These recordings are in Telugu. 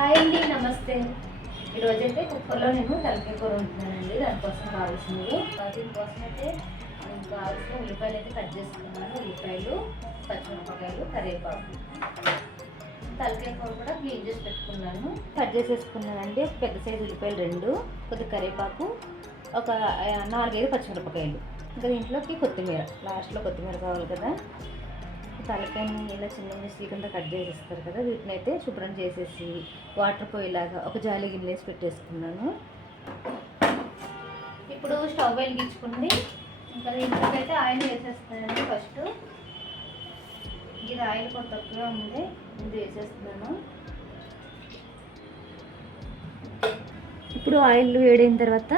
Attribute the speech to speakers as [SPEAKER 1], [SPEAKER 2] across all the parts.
[SPEAKER 1] హాయ్ అండి నమస్తే. ఈరోజు అయితే కుక్కర్లో నేను తలకాయ కూర వండుతున్నానండి దానికోసం కావాల్సినవి దీనికోసం అయితే కావాల్సిన ఉల్లిపాయలు అయితే కట్ చేసుకున్నాను. ఉల్లిపాయలు పచ్చిమిరపకాయలు కరివేపాకు. తలకాయ కూర కూడా క్లీన్ చేసి పెట్టుకున్నాను. కట్ చేసేసుకున్నానండి. ఒక పెద్ద సైజు ఉల్లిపాయలు రెండు కొద్ది కరివేపాకు ఒక నాలుగైదు పచ్చిమిరపకాయలు. ఇంకా దీంట్లోకి కొత్తిమీర. లాస్ట్లో కొత్తిమీర కావాలి కదా. తలకాయని ఇలా చిన్న మిస్లీ కింద కట్ చేసేస్తారు కదా వీటిని అయితే శుభ్రం చేసేసి వాటర్ పోయేలాగా ఒక జాలి గిన్నెసి పెట్టేసుకున్నాను. ఇప్పుడు స్టవ్ వెలిగించుకుంది. ఇంకా దీంట్లోకి అయితే ఆయిల్ వేసేస్తున్నాను ఫస్ట్. ఇది ఆయిల్ కొంత తక్కువగా ఉంది ఇది వేసేస్తున్నాను. ఇప్పుడు ఆయిల్ వేడైన తర్వాత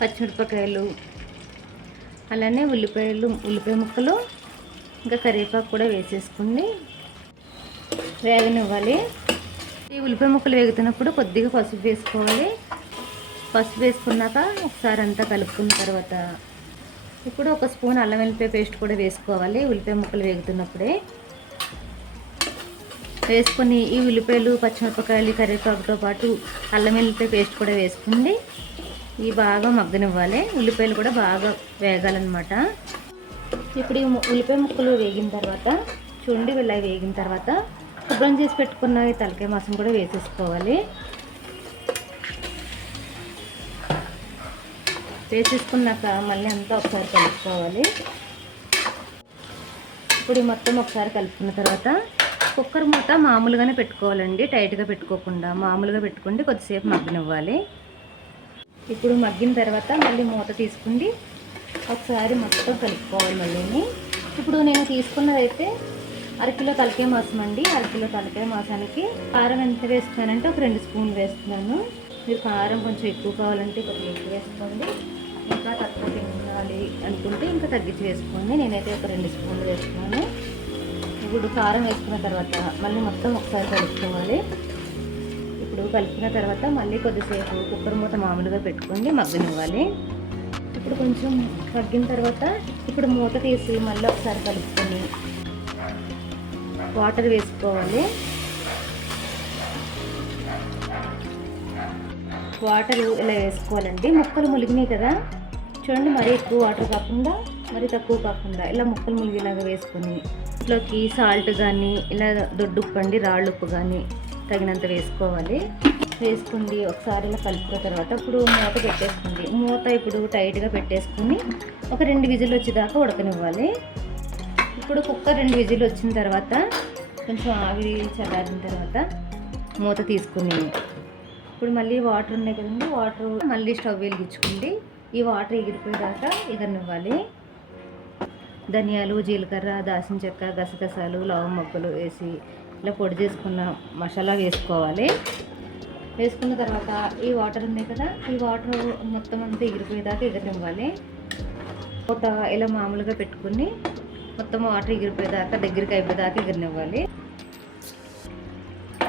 [SPEAKER 1] పచ్చిమిరపకాయలు అలానే ఉల్లిపాయలు ఉల్లిపాయ ముక్కలు ఇంకా కరివేపాకు కూడా వేసేసుకుని వేగనివ్వాలి. ఈ ఉల్లిపాయ ముక్కలు వేగుతున్నప్పుడు కొద్దిగా పసుపు వేసుకోవాలి. పసుపు వేసుకున్నాక ఒకసారి అంతా కలుపుకున్న తర్వాత ఇప్పుడు ఒక స్పూన్ అల్లం వెల్లిపాయ పేస్ట్ కూడా వేసుకోవాలి. ఉల్లిపాయ ముక్కలు వేగుతున్నప్పుడే. వేసుకొని ఈ ఉల్లిపాయలు పచ్చిమిరపకాయలు కరివేపాకుతో పాటు అల్లం వెల్లిపాయ పేస్ట్ కూడా వేసుకుండి ఇవి బాగా మగ్గనివ్వాలి. ఉల్లిపాయలు కూడా బాగా వేగాలన్నమాట. ఇప్పుడు ఈ ఉల్లిపాయ ముక్కలు వేగిన తర్వాత చూడండి ఇలా వేగిన తర్వాత శుభ్రం చేసి పెట్టుకున్న ఈ తలకాయ మాసం కూడా వేసేసుకోవాలి. వేసేసుకున్నాక మళ్ళీ అంతా ఒకసారి కలుపుకోవాలి. ఇప్పుడు మొత్తం ఒకసారి కలుపుకున్న తర్వాత కుక్కర్ మూత మామూలుగానే పెట్టుకోవాలండి టైట్గా పెట్టుకోకుండా. మామూలుగా పెట్టుకుంటే కొద్దిసేపు మగ్గనివ్వాలి. ఇప్పుడు మగ్గిన తర్వాత మళ్ళీ మూత తీసుకుండి ఒకసారి మొత్తం కలుపుకోవాలి మళ్ళీ ఇప్పుడు నేను తీసుకున్నదైతే అరకిలో తలకాయ మాసం అండి. అరకిలో తలకాయ మాసానికి కారం ఎంత వేస్తున్నానంటే ఒక రెండు స్పూన్లు వేస్తున్నాను. మీరు కారం కొంచెం ఎక్కువ కావాలంటే కొంచెం ఎక్కువ వేసుకోండి. ఇంకా తక్కువ తినాలి అనుకుంటే ఇంకా తగ్గించి వేసుకోండి. నేనైతే ఒక రెండు స్పూన్లు వేసుకున్నాను ఇప్పుడు కారం వేసుకున్న తర్వాత మళ్ళీ మొత్తం ఒకసారి కలుపుకోవాలి. ఇప్పుడు కలిపిన తర్వాత మళ్ళీ కొద్దిసేపు కుక్కర్ మూత మామూలుగా పెట్టుకొని మగ్గనివ్వాలి. ఇప్పుడు కొంచెం తగ్గిన తర్వాత ఇప్పుడు మూత తీసి మళ్ళీ ఒకసారి కలుపుకొని వాటర్ వేసుకోవాలి. వాటర్ ఇలా వేసుకోవాలండి. ముక్కలు ములిగినాయి కదా. చూడండి మరీ ఎక్కువ వాటర్ కాకుండా మరీ తక్కువ కాకుండా ఇలా ముక్కలు ములిగేలాగా వేసుకొని ఇంట్లోకి సాల్ట్ కానీ ఇలా దొడ్డుప్పు అండి రాళ్ళుప్పు కానీ తగినంత వేసుకోవాలి. వేసుకుంది ఒకసారి ఇలా కలుపుకున్న తర్వాత ఇప్పుడు మూత పెట్టేసుకుంది. మూత ఇప్పుడు టైట్గా పెట్టేసుకుని ఒక రెండు విజిల్ వచ్చేదాకా ఉడకనివ్వాలి. ఇప్పుడు కుక్కర్ రెండు విజిల్ వచ్చిన తర్వాత కొంచెం ఆవిరి చల్లారిన తర్వాత మూత తీసుకుని ఇప్పుడు మళ్ళీ వాటర్ ఉన్నాయి కదండి వాటర్ మళ్ళీ స్టవ్ వెలిగించుకోండి. ఈ వాటర్ ఎగిరిపోయేదాకా ఎగరనివ్వాలి. ధనియాలు జీలకర్ర దాసిన చెక్క గసగసాలు లవం మొక్కలు వేసి ఇలా పొడి చేసుకున్న మసాలా వేసుకోవాలి. వేసుకున్న తర్వాత ఈ వాటర్ ఉంది కదా ఈ వాటర్ మొత్తం అంతా ఎగిరిపోయేదాకా ఎగరనివ్వాలి. ఒక ఇలా మామూలుగా పెట్టుకుని మొత్తం వాటర్ ఎగిరిపోయేదాకా దగ్గరికి అయిపోయేదాకా ఎగరనివ్వాలి.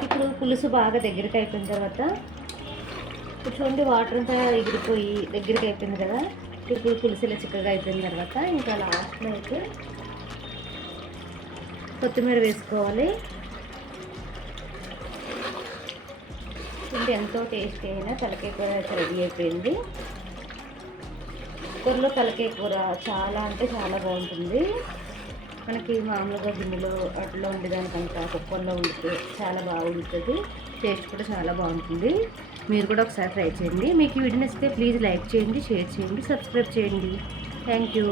[SPEAKER 1] ఇప్పుడు పులుసు బాగా దగ్గరికి అయిపోయిన తర్వాత ఇప్పుడు చూడండి వాటర్ అంతా ఎగిరిపోయి దగ్గరికి అయిపోయింది కదా ఇప్పుడు పులుసు ఇలా చిక్కగా అయిపోయిన తర్వాత ఇంకా లాస్ట్లో అయితే కొత్తిమీర వేసుకోవాలి. ఇది ఎంతో టేస్టీ అయినా తలకాయ కూర అయితే రెడీ అయిపోయింది. కుక్కర్లో తలకాయ కూర చాలా అంటే చాలా బాగుంటుంది. మనకి మామూలుగా గిన్నెలో అట్లా ఉండేదానికంతా కుక్కర్లో ఉంటే చాలా బాగుంటుంది. టేస్ట్ కూడా చాలా బాగుంటుంది. మీరు కూడా ఒకసారి ట్రై చేయండి. మీకు వీడియో నచ్చితే ప్లీజ్ లైక్ చేయండి షేర్ చేయండి సబ్స్క్రైబ్ చేయండి. Thank you.